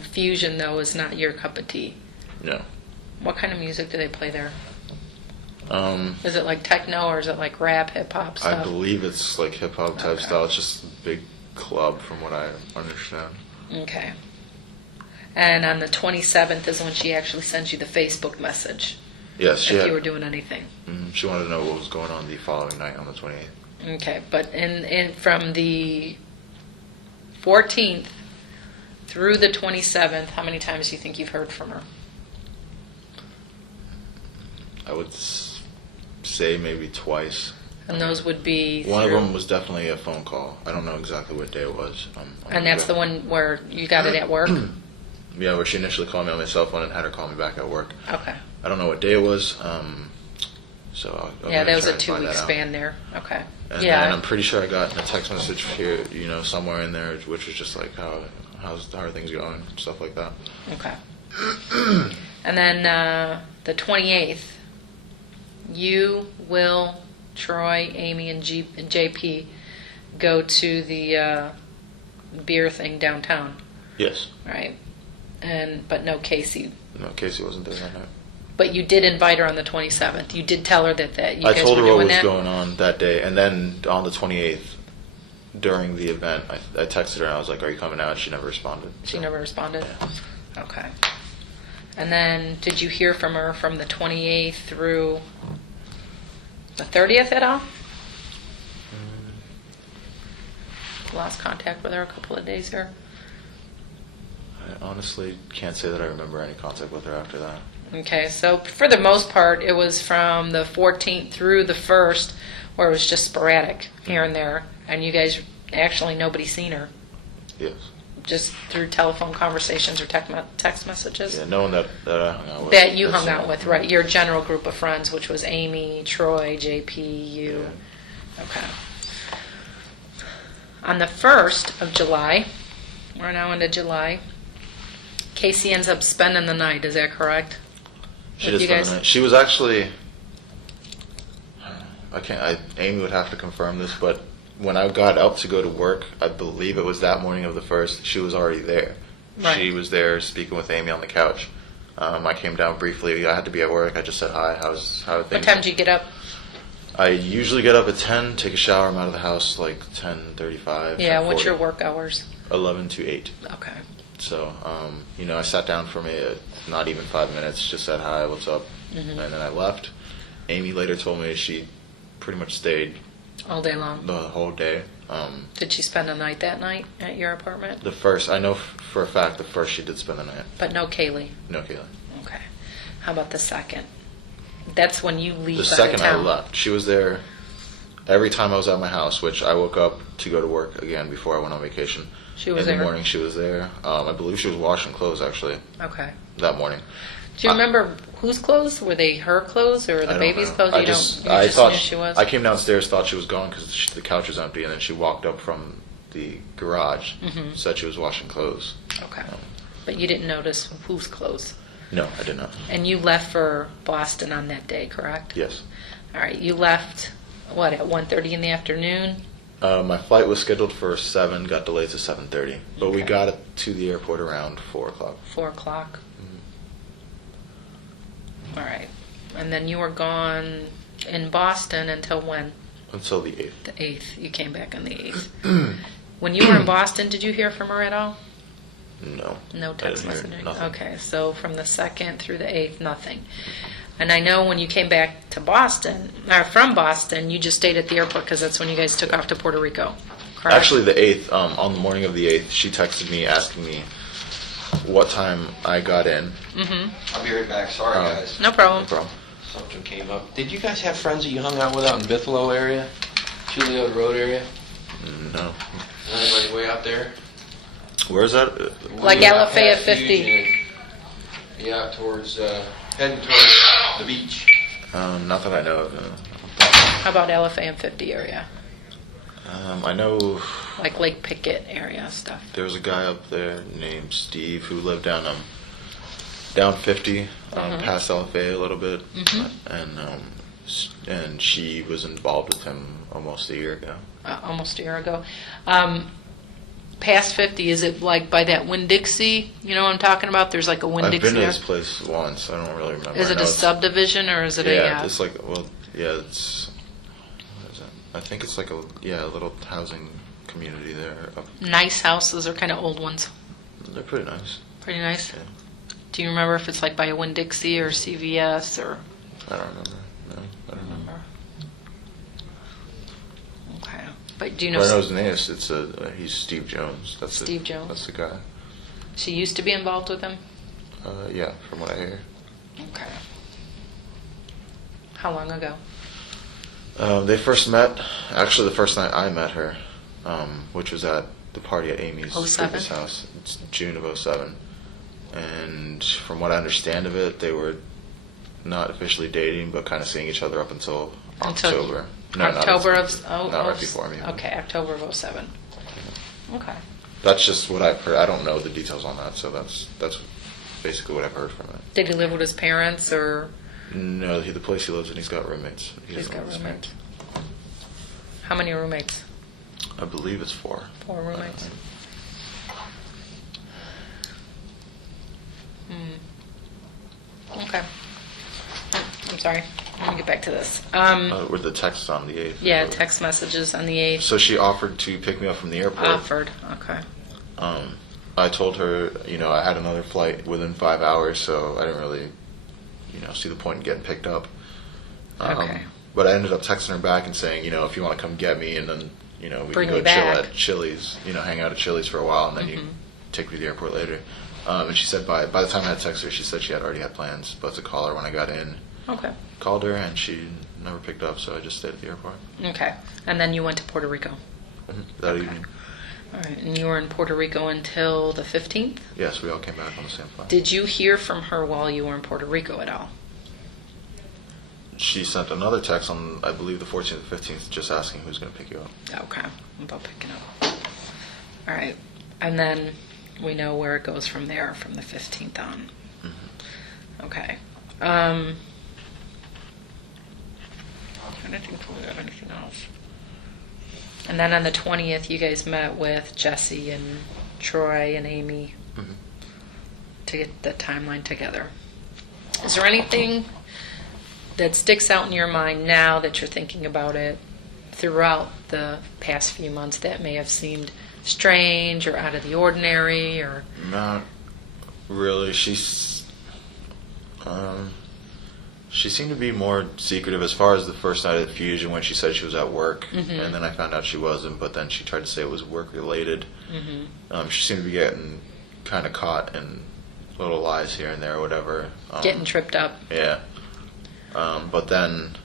fusion, though, is not your cup of tea. No. What kind of music do they play there? Is it like techno or is it like rap, hip hop stuff? I believe it's like hip hop type style. It's just a big club, from what I understand. Okay. And on the 27th is when she actually sends you the Facebook message. Yes, if you were doing anything. She wanted to know what was going on the following night on the 28th. Okay, but in from the 14th through the 27th, how many times do you think you've heard from her? I would say maybe twice. And those would be one of them was definitely a phone call. I don't know exactly what day it was. And that's the one where you got it at work? Yeah, where she initially called me on my cell phone and had her call me back at work. Okay. I don't know what day it was. So I'll yeah, there was a 2-week span there. Okay. And then I'm pretty sure I got a text message here, somewhere in there, which was just like, how are things going, stuff like that. Okay. And then the 28th, you, Will, Troy, Amy, and JP go to the beer thing downtown. Yes. Right. But no Casey. No, Casey wasn't there that night. But you did invite her on the 27th. You did tell her that you guys were doing that? I told her what was going on that day. And then on the 28th, during the event, I texted her and I was like, are you coming out? She never responded. She never responded? Yeah. Okay. And then did you hear from her from the 28th through the 30th at all? Lost contact with her a couple of days here? I honestly can't say that I remember any contact with her after that. Okay, so for the most part, it was from the 14th through the 1st, where it was just sporadic here and there, and you guys actually nobody seen her. Yes. Just through telephone conversations or text messages. Yeah, no one that I hung out with. That you hung out with, right? Your general group of friends, which was Amy, Troy, JP, you. Yeah. Okay. On the 1st of July, we're now into July. Casey ends up spending the night. Is that correct? She did spend the night. She was actually. Amy would have to confirm this, but when I got up to go to work, I believe it was that morning of the 1st, she was already there. Right. She was there speaking with Amy on the couch. I came down briefly. I had to be at work. I just said hi. How are things? What time did you get up? I usually get up at 10, take a shower. I'm out of the house like 10:35. Yeah, what's your work hours? 11 to 8. Okay. So, I sat down for not even 5 minutes, just said hi, what's up, and then I left. Amy later told me she pretty much stayed all day long, the whole day. Did she spend the night that night at your apartment? The first, I know for a fact, the first she did spend the night. But no Caylee? No Caylee. Okay. How about the second? That's when you leave. The second I left, she was there every time I was at my house, which I woke up to go to work again before I went on vacation. She was in the morning, she was there. I believe she was washing clothes, actually. Okay. That morning. Do you remember whose clothes? Were they her clothes or the baby's clothes? I just knew she was? I came downstairs, thought she was gone because the couch was empty, and then she walked up from the garage, said she was washing clothes. Okay. But you didn't notice whose clothes? No, I did not. And you left for Boston on that day, correct? Yes. All right. You left, at 1:30 in the afternoon? My flight was scheduled for 7, got delayed to 7:30. But we got it to the airport around 4 o'clock. 4 o'clock? All right. And then you were gone in Boston until when? Until the 8th. The 8th. You came back on the 8th. When you were in Boston, did you hear from her at all? No. No text messaging? Nothing. Okay. So from the 2nd through the 8th, nothing. And I know when you came back to Boston, or from Boston, you just stayed at the airport because that's when you guys took off to Puerto Rico, correct? Actually, the 8th, on the morning of the 8th, she texted me asking me what time I got in. I'll be right back. Sorry, guys. No problem. No problem. Something came up. Did you guys have friends that you hung out with out in Bithelo area? Juilliard Road area? No. Anybody way out there? Where is that? Like Alafaya 50. Yeah, towards, heading towards the beach. Not that I know of. How about Alafaya 50 area? I know. Like Lake Pickett area stuff. There was a guy up there named Steve who lived down 50, past Alafaya a little bit, and she was involved with him almost a year ago. Almost a year ago. past 50, is it like by that Winn-Dixie? You know what I'm talking about? There's like a I've Winn-Dixie been to there. this place once. I don't really remember. Is I it know a it's- subdivision or is it Yeah, a... it's like, well, yeah, it's, what is it? I think it's like a little housing community there. nice houses or kind of old ones? They're pretty nice. Pretty nice? Yeah. Do you remember if it's like by a Winn-Dixie or CVS or... I don't remember. No, I don't remember. Okay. But do you But I know know his name is, he's Steve Jones. That's Steve Jones? That's the guy. she used to be involved with him? Yeah, from what I hear. Okay. How long ago? They first met, actually the first night I met her, which was at the party at Amy's 07? previous house. It's June of 07. And from what I understand of it, they were not officially dating, but kind of seeing each other up until October. No, October not, of... not right before me. Okay, October of 07. Okay. That's just what I've heard. I don't know the details on that, so that's basically what I've heard from it. Did he live with his parents or... No, the place he lives in, he's got roommates. He He's doesn't got live with his roommates. parents. How many roommates? I believe it's 4. 4 roommates. Okay. I'm sorry. Let me get back to this. With the text on the 8th. Yeah, text messages on the 8th. So she offered to pick me up from the airport. Offered. Okay. I told her, I had another flight within 5 hours, so I didn't really, see the point in getting picked up. Okay. But I ended up texting her back and saying, if you want to come get me, and then, we Bring can me go chill back. at Chili's, hang out at Chili's for a while, and then you take me to the airport later. And she said by the time I had texted her, she said she had already had plans, but to call her when I got in. Okay. Called her, and she never picked up, so I just stayed at the airport. Okay. And then you went to Puerto Rico. That evening. All right. And you were in Puerto Rico until the 15th? Yes, we all came back on the same flight. Did you hear from her while you were in Puerto Rico at all? She sent another text on, I believe, the 14th or 15th, just asking who's going to pick you up. Okay. About picking up. All right. And then we know where it goes from there, from the 15th on. Okay. I don't think we got anything else. And then on the 20th, you guys met with Jesse and Troy and Amy to get the timeline together. Is there anything that sticks out in your mind now that you're thinking about it throughout the past few months that may have seemed strange or out of the ordinary or... Not really. She seemed to be more secretive as far as the first night of the fusion when she said she was at work, and then I found out she wasn't, but then she tried to say it was work-related. She seemed to be getting kind of caught in little lies here and there or whatever. Getting tripped up. Yeah. But then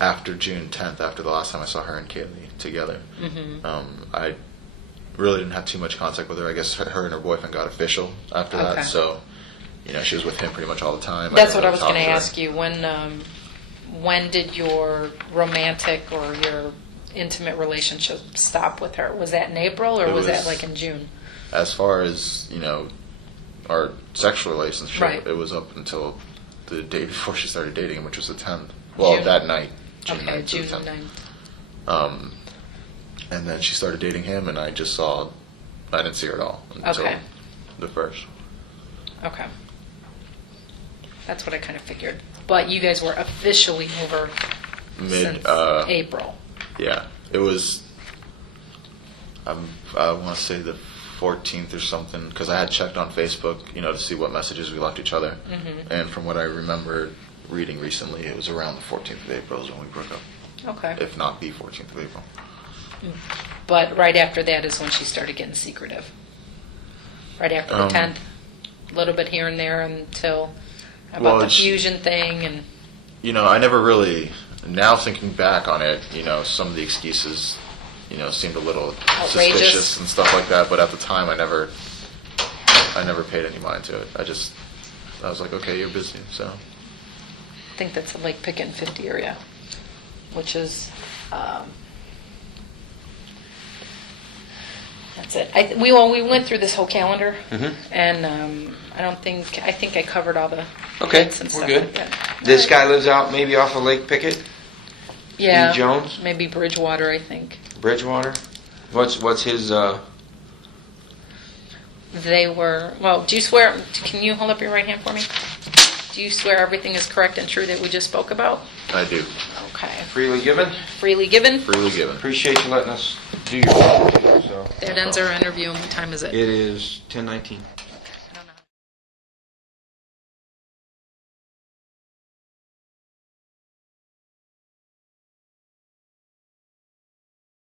after June 10th, after the last time I saw her and Caylee together, I really didn't have too much contact with her. I guess her and her boyfriend got official after Okay. that, so she was with him pretty much all the time. That's didn't what I really was talk going to her. ask you. When did your romantic or your intimate relationship stop with her? Was that in April or It was that was- like in June? As far as, our sexual relationship, Right. it was up until the day before she started dating him, which was the 10th. Well, June. that night. June Okay, 9th to June the 10th. 9th. And then she started dating him, and I didn't see her at all until Okay. the 1st. Okay. That's what I kind of figured. But you guys were officially over since April. Yeah, it was, I want to say the 14th or something, because I had checked on Facebook, to see what messages we left each other. And from what I remember reading recently, it was around the 14th of April is when we broke up, Okay. if not the 14th of April. But right after that is when she started getting secretive. Right after the 10th. A little bit here and there until about the fusion thing and... I never really, now thinking back on it, some of the excuses, seemed a little Outrageous. suspicious and stuff like that, but at the time I never paid any mind to it. I was like, okay, you're busy, so. I think that's the Lake Pickett 50 area, which is... That's it. We went through this whole calendar, and I think I covered all the Okay, dates and we're stuff good. like that. This guy lives out maybe off of Lake Pickett, Yeah, Jones? maybe Bridgewater, I think. Bridgewater. What's his? They were, well, do you swear, can you hold up your right hand for me? Do you swear everything is correct and true that we just spoke about? I do. Okay. Freely given. Freely given? Freely given. Appreciate you letting us do your work too. So That ends our interview, and what time is it? it is 10:19.